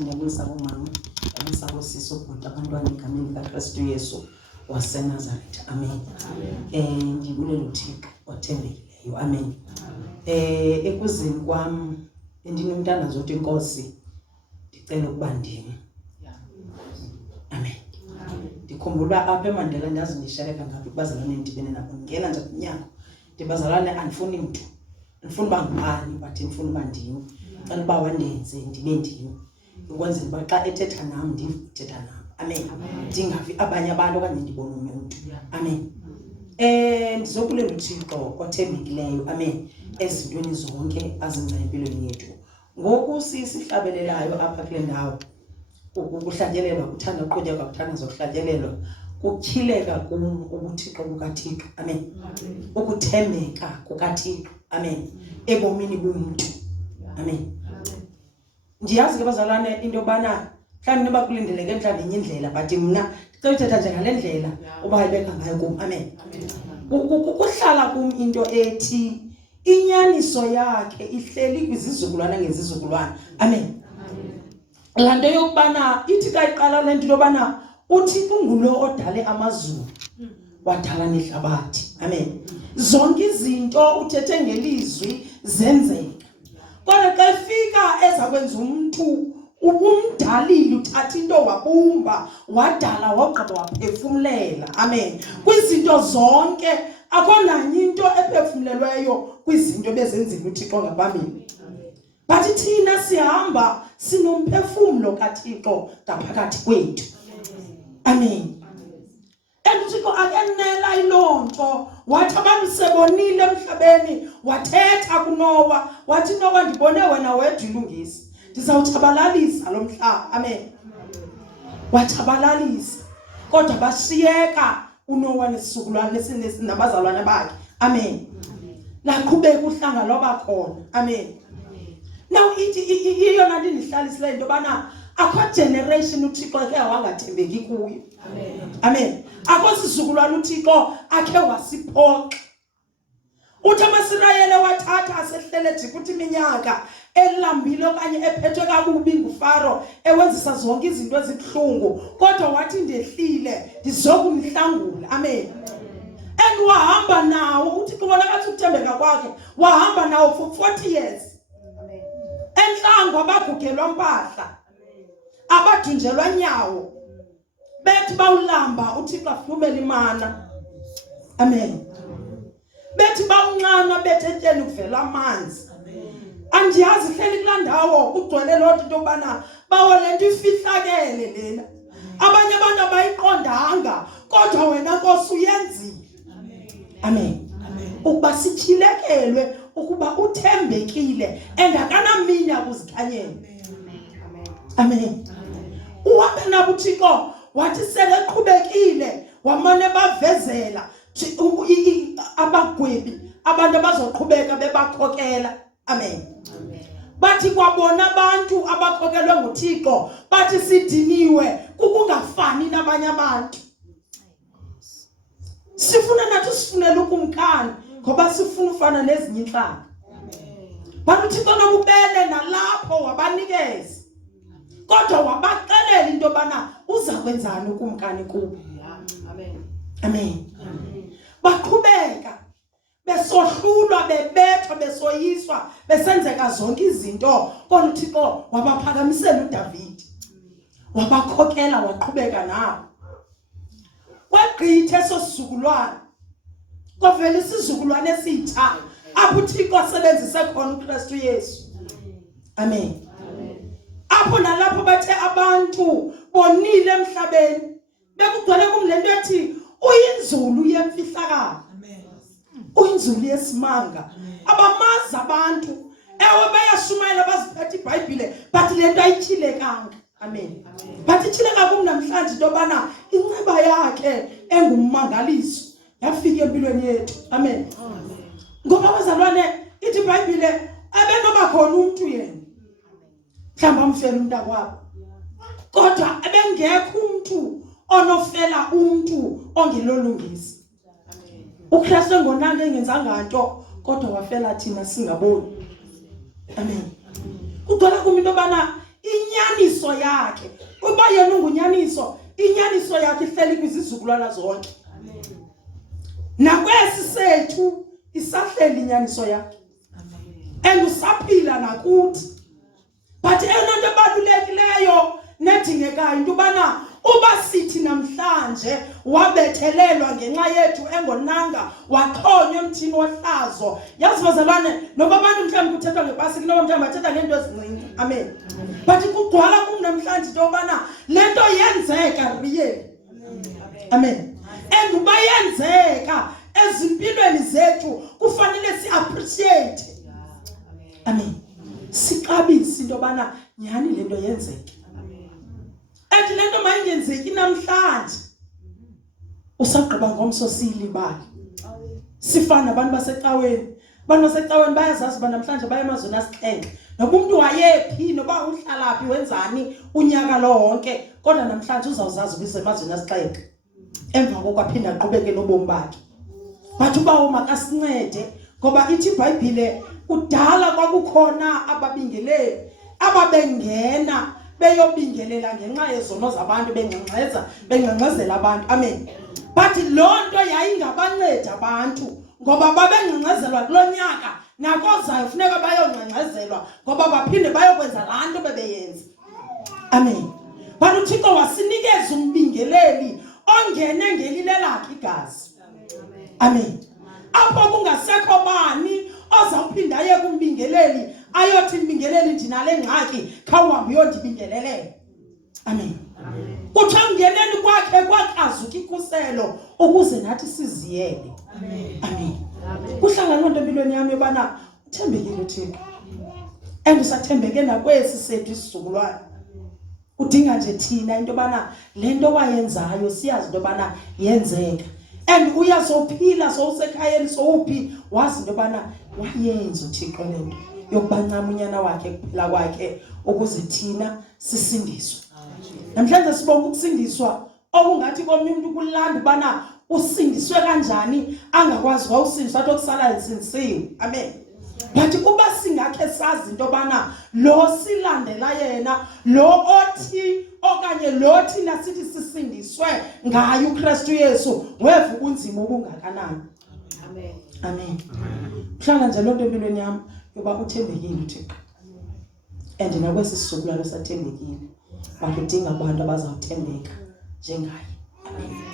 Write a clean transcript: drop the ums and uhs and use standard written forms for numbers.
ndiyabulisa bomama, ndiyabulisa boosisi, oobhuti, abantwana egameni likaKristu Yesu waseNazaretha. Amen. Ndibulela uThixo othembekileyo. Amen. Ekuzini kwam ndinomntana zothi inkosi ndicela ukuba ndim. Amen. Ndikhumbula apha eMandela ndazi ndisheleka ngaphi kubazalwane endibene nabo. Ngena nje kumnyango ndibazalwane andifuni mntu, ndifuna uba ngubani, but ndifuna uba ndim. Cela uba wandenze ndibe ndim ukwenzela uba xa ethetha nam ndive uthetha nam. Amen. Ndingavi abanye abantu okanye ndibone omnye umntu. Amen. Ndizobulela uThixo othembekileyo. Amen. Ezintweni zonke azenzayo empilweni yethu. Ngoku sihlabelelayo apha kule ndawo, ukuhlatyelelwa kuthanda uqhutyeka, kuthanda ukuhlatyelelwa, kutyhileka kum ubuthixo bukaThixo. Amen. Ukuthembeka kukaThixo. Amen. Ebomini bomntu. Amen. Ndiyazi ke bazalwane into yobana mhlawumbi noba kulindeleke mhlawumbi enye indlela, but mna ndicela uthetha nje ngale ndlela uba ibeka ngayo kum. Amen. Kuhlala kum into ethi inyaniso yakhe ihleli kwizizukulwana ngezizukulwana. Amen. Laa nto yokubana ithi xa iqala le nto yobana uThixo ungulo odale amazulu wadala nehlabathi. Amen. Zonke izinto uthethe ngelizwi zenzeka. Kodwa xa efika eza kwenza umntu ubumdalile, uthatha into wabumba, wadala, wagqiba waphefumlela. Amen. Kwizinto zonke akho nanye into ephefumlelweyo kwizinto bezenziwe uThixo ngaphambili. But thina sihamba sinomphefumlo kaThixo ngaphakathi kwethu. Amen. uThixo akenela iloo nto, wathi abantu sebonile emhlabeni, wathetha kuNowa, wathi Nowa ndibone wena wedwa ilungisa, ndizawutshabalalisa lo mhlaba. Amen. Watshabalalisa, kodwa bashiyeka uNowa nesizukulwane nabazalwane bakhe. Amen. Laqhubeka uhlanga lwaba khona. Amen. Now iyona nto indihlalisileyo into yobana akho generation uThixo akhe wangathembeki kuyo. Amen. Amen. Akho sizukulwane uThixo akhe wasiphoxa. Uthi amasirayeli wathatha asehlele eJibhithe iminyaka elambile okanye ephethwe kakubi nguFaro, ewenzisa zonke izinto ezibuhlungu, kodwa wathi ndehlile ndizokumhlangula. Amen. And wahamba nawo uThixo bonakathi ukuthembeka kwakhe, wahamba nawo for 40 years. Enhlango abagugelwa mpahla, abadunjelwa nyawo, bethi bawulamba uThixo afumele imana. Amen. Bethi bawunqana bethetyeni kuvela amanzi. Andiyazi hleli kulaa ndawo kugcwele loo nto yobana bawo le nto ifihlakele lena, abanye abantu abayiqondanga, kodwa wena Nkosi uyenzile. Amen. Ukuba sityhilekelwe, ukuba uthembekile engakanamini akuzikhanyela. Amen. Uhambe nabo uThixo, wathi seleqhubekile wamane bavezela abagwebi, abantu abazoqhubeka bebakhokela. Amen. Bathi kwabona abantu abakhokelwe nguThixo, bathi sidiniwe kukungafani nabanye abantu. Sifuna nathi sifunela ukumkani ngoba sifuna ufana nezinye inhlanga. Bathi uThixo nobubele nalapho wabanikeza, kodwa wabaxelela into yobana uza kwenzani ukumkani kubo. Amen. Amen. Baqhubeka besohlulwa, bebethwa, besoyiswa, besenzeka zonke izinto, kodwa uThixo wabaphakamisela uDavide, wabakhokela, waqhubeka nabo. Kwagqitha eso sizukulwane, kwavela isizukulwane esitsha apho uThixo asebenzise khona uKristu Yesu. Amen. Apho nalapho bathe abantu bonile emhlabeni, bekugcwele kumle nto ethi uyinzulu yemfihlakalo. Uyinzulu yesimanga. Abamazi abantu, ewe bayashumayela baziphethe iBhayibhile, but le nto ayityhilekanga. Amen. But ityhileka kum namhlanje into yobana inceba yakhe engummangaliso yafika empilweni yethu. Amen. Ngoba bazalwane ithi iBhayibhile ebenoba khona umntu yena mhlawumbi amfela umntakwabo, kodwa ebengekho umntu onofela umntu ongelolungisa. uKristu engonanga engenzanga nto, kodwa wafela thina singaboni. Amen. Kugcwala kum into yobana inyaniso yakhe. Kuba yena ungunyaniso, inyaniso yakhe ihleli kwizizukulwana zonke. Amen. Nakwesi sethu isahleli inyaniso yakhe. Amen. Usaphila nakuthi. But enonto ebalulekileyo nedingekayo into ubana uba sithi namhlanje wabethelelwa ngenxa yethu engonanga waqhonywa emthini wohlazo. Yazi bazalwane, noba abantu mhlawumbe kuthethwa ngebhasi, noba mhlawumbe bathetha ngento ezincinci. Amen. But kugcwala kum namhlanje into yobana le nto yenzeka real. Amen. And uba yenzeka ezimpilweni zethu kufanele si-appreciate. Amen. Siqabise into yobana nyhani le nto yenzeke. And le nto mayingenzeki namhlanje usagqiba ngomso siyilibali. Sifana nabantu basecaweni. Abantu basecaweni bayazazi uba namhlanje baye emazweni asixhenxe. Noba umntu wayephi, noba uhlalaphi, wenzani unyaka lo wonke, kodwa namhlanje uzawuzazi ukuze emazweni asixhenxe. Emva kokwaphinda aqhubeke nobomi bakhe. But uba makasincede ngoba ithi iBhayibhile kudala kwakukhona ababingeleli ababengena beyobingelela ngenxa yezono zabantu bengxengxezela abantu. Amen. But loo nto yayingabanceda abantu ngoba babengxengxezelwa kulo nyaka nakozayo funeka bayongxengxezelwa ngoba baphinde bayokwenza laa nto bebeyenza. Amen. But uThixo wasinikeza umbingeleli ongene ngelile lakhe igazi. Amen. Apho kungasekho bani ozawuphinda aye kumbingeleli ayothi imbingeleli ndinale ngxaki khawuhambe uyondibingelele. Amen. Kuthiwa ngeneni kwakhe kwaqazuka ikhuselo ukuze nathi siziyele. Amen. Kuhlala loo nto empilweni yami yobana uthembekile uThixo. And usathembeke nakwesi sethu isizukulwane. Udinga nje thina into yobana le nto wayenzayo siyazi into yobana yenzeka. And uyazophila sowusekhayeni sowuphi wazi into yobana wayenza uThixo le nto yokubancama unyana wakhe kuphila kwakhe ukuze thina sisindiswe. Namhlanje sibonga ukusindiswa okungathi komnye umuntu kulanda ubana usindiswe kanjani angakwazi kwawusindiswa athi okusalayo isindisiwe. Amen. But kuba singakhe sazi into yobana lo silandela yena, lo othi okanye lo thina sithi sisindiswe ngayo uKristu Yesu, weva ubunzima obungakanani. Amen. Amen. Kuhlala nje loo nto empilweni yami yoba uthembekile uThixo. And nakwesi sizukulwane sathembekile. Bakudinga abantu abazawuthembeka njengaye. Amen.